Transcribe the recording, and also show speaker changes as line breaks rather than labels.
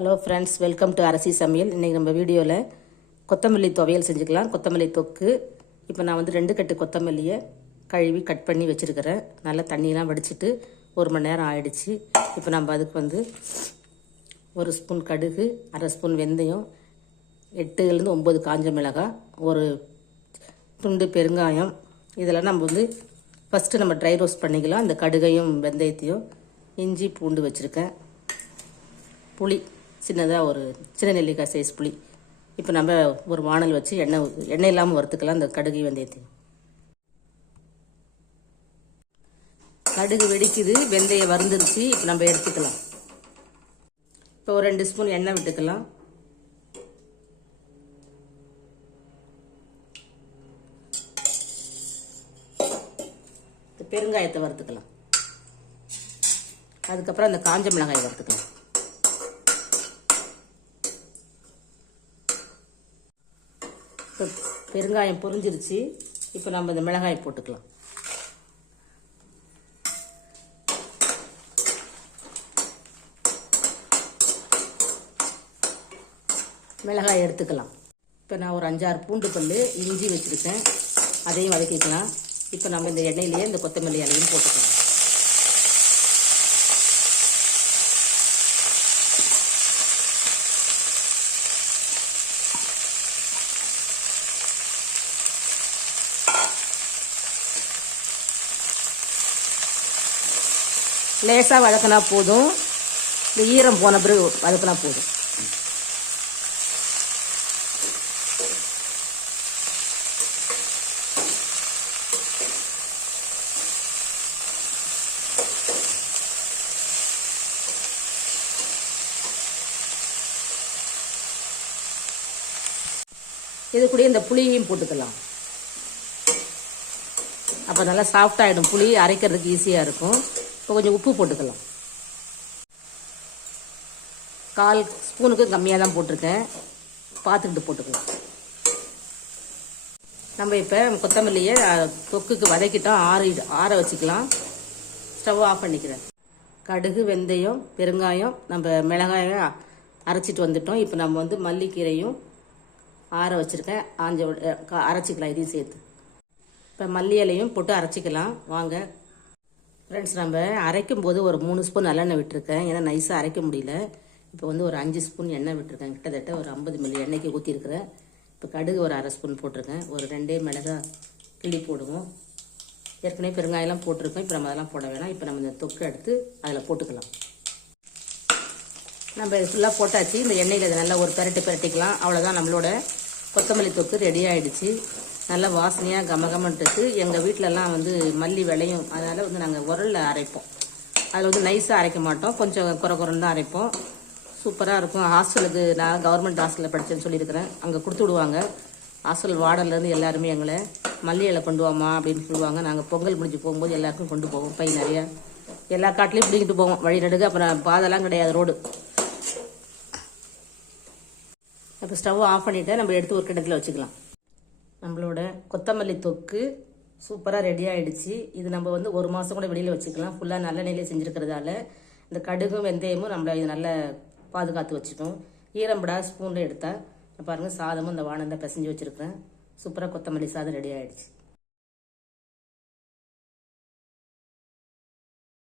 Hello friends welcome to Arasi சமையல் இன்றைக்கி நம்ம வீடியோவில் கொத்தமல்லி துவையல் செஞ்சுக்கலாம். கொத்தமல்லி தொக்கு. இப்போ நான் வந்து ரெண்டு கட்டு கொத்தமல்லியை கழுவி கட் பண்ணி வச்சுருக்கிறேன். நல்லா தண்ணியெலாம் வடிச்சிட்டு ஒரு மணி நேரம் ஆயிடுச்சு. இப்போ நம்ம அதுக்கு வந்து ஒரு ஸ்பூன் கடுகு அரை ஸ்பூன் வெந்தயம் எட்டுலேருந்து ஒம்பது காஞ்ச மிளகாய் ஒரு துண்டு பெருங்காயம். இதெல்லாம் நம்ம வந்து ஃபஸ்ட்டு நம்ம ட்ரை ரோஸ்ட் பண்ணிக்கலாம். இந்த கடுகையும் வெந்தயத்தையும் இஞ்சி பூண்டு வச்சுருக்கேன். புளி. சின்னதாக ஒரு சின்ன நெல்லிக்காய் சைஸ் புளி. இப்போ நம்ம ஒரு வானல் வச்சு எண்ணெய் எண்ணெய் இல்லாமல் வறுத்துக்கலாம். இந்த கடுகு வெந்தயத்தையும். கடுகு வெடிக்குது. வெந்தயம் வறுந்துருச்சு. இப்போ நம்ம எடுத்துக்கலாம். இப்போ ஒரு ரெண்டு ஸ்பூன் எண்ணெய் விட்டுக்கலாம். இந்த பெருங்காயத்தை வறுத்துக்கலாம். அதுக்கப்புறம் அந்த காஞ்ச மிளகாயை வறுத்துக்கலாம். இப்போ பெருங்காயம் பொரிஞ்சிருச்சு. இப்போ நம்ம இந்த மிளகாயை போட்டுக்கலாம். மிளகாய் எடுத்துக்கலாம். இப்போ நான் ஒரு அஞ்சாறு பூண்டு பல் இஞ்சி வச்சுருக்கேன். அதையும் வதக்கிக்கலாம். இப்போ நம்ம இந்த எண்ணெயிலேயே இந்த கொத்தமல்லி இலையும் போட்டுக்கலாம். லேசாக வதக்கினா போதும். இந்த ஈரம் போன பிறகு வதக்கினா போதும். இது கூட இந்த புளியையும் போட்டுக்கலாம். அப்போ நல்லா சாஃப்டாகிடும் புளி அரைக்கிறதுக்கு ஈஸியாக இருக்கும். இப்போ கொஞ்சம் உப்பு போட்டுக்கலாம். கால் ஸ்பூனுக்கு கம்மியாக தான் போட்டிருக்கேன். பார்த்துக்கிட்டு போட்டுக்கலாம். நம்ம இப்போ கொத்தமல்லியை தொக்குக்கு வதக்கிட்டோம் ஆற ஆற வச்சுக்கலாம். ஸ்டவ் ஆஃப் பண்ணிக்கிறேன். கடுகு வெந்தயம் பெருங்காயம் நம்ம மிளகாயை அரைச்சிட்டு வந்துட்டோம். இப்போ நம்ம வந்து மல்லிக்கீரையும் ஆற வச்சுருக்கேன். ஆஞ்ச அரைச்சிக்கலாம் இதையும் சேர்த்து. இப்போ மல்லி இலையும் போட்டு அரைச்சிக்கலாம். வாங்க ஃப்ரெண்ட்ஸ் நம்ம அரைக்கும் போது ஒரு மூணு ஸ்பூன் நல்லெண்ணெய் விட்டுருக்கேன். ஏன்னா நைஸாக அரைக்க முடியல. இப்போ வந்து ஒரு அஞ்சு ஸ்பூன் எண்ணெய் விட்டுருக்கேன். கிட்டத்தட்ட ஒரு ஐம்பது மில்லி எண்ணெய்க்கு ஊற்றிருக்கிறேன் இப்போ கடுகு ஒரு அரை ஸ்பூன் போட்டிருக்கேன். ஒரு ரெண்டே மிளகாய் கிள்ளி போடுவோம். ஏற்கனவே பெருங்காயெல்லாம் போட்டிருக்கோம். இப்போ நம்ம அதெல்லாம் போட வேணாம். இப்போ நம்ம இந்த தொக்கு எடுத்து அதில் போட்டுக்கலாம். நம்ம இது ஃபுல்லாக போட்டாச்சு. இந்த எண்ணெயில் இதை நல்லா ஒரு பெரட்டு பெரட்டிக்கலாம். அவ்வளோதான் நம்மளோட கொத்தமல்லி தொக்கு ரெடி ஆகிடுச்சு நல்லா வாசனையாக கமகமன்ட்டுக்கு எங்கள் வீட்டிலலாம் வந்து மல்லி விளையும். அதனால் வந்து நாங்கள் உரலில் அரைப்போம். அதில் வந்து நைஸாக அரைக்க மாட்டோம். கொஞ்சம் குறை குறைன்னு தான் அரைப்போம். சூப்பராக இருக்கும். ஹாஸ்டலுக்கு நான் கவர்மெண்ட் ஹாஸ்டலில் படித்தேன்னு சொல்லியிருக்கிறேன். அங்கே கொடுத்து விடுவாங்க. ஹாஸ்டல் வார்டர்லேருந்து எல்லாருமே எங்களை மல்லி இலை கொண்டு வாமா அப்படின்னு சொல்லுவாங்க. நாங்கள் பொங்கல் முடிஞ்சு போகும்போது எல்லாருக்கும் கொண்டு போவோம். பை நிறையா. எல்லா காட்டிலையும் பிடிக்கிட்டு போவோம். வழி நடுக்கு அப்புறம் பாதெல்லாம் கிடையாது ரோடு. இப்போ ஸ்டவ் ஆஃப் பண்ணிவிட்டு நம்ம எடுத்து ஒரு கிணத்துல வச்சுக்கலாம். நம்மளோட கொத்தமல்லி தொக்கு சூப்பராக ரெடி ஆகிடுச்சு இது நம்ம வந்து ஒரு மாதம் கூட வெளியில் வச்சுக்கலாம். ஃபுல்லாக நல்ல நிலையில் செஞ்சுருக்கிறதால இந்த கடுகும் வெந்தயமும் நம்மளை இது நல்லா பாதுகாத்து வச்சுட்டோம் ஈரம்படா ஸ்பூனில் எடுத்தால் பாருங்கள் சாதமும் இந்த வானந்தான் பிசைஞ்சு வச்சுருக்கேன் சூப்பராக கொத்தமல்லி சாதம் ரெடி ஆகிடுச்சு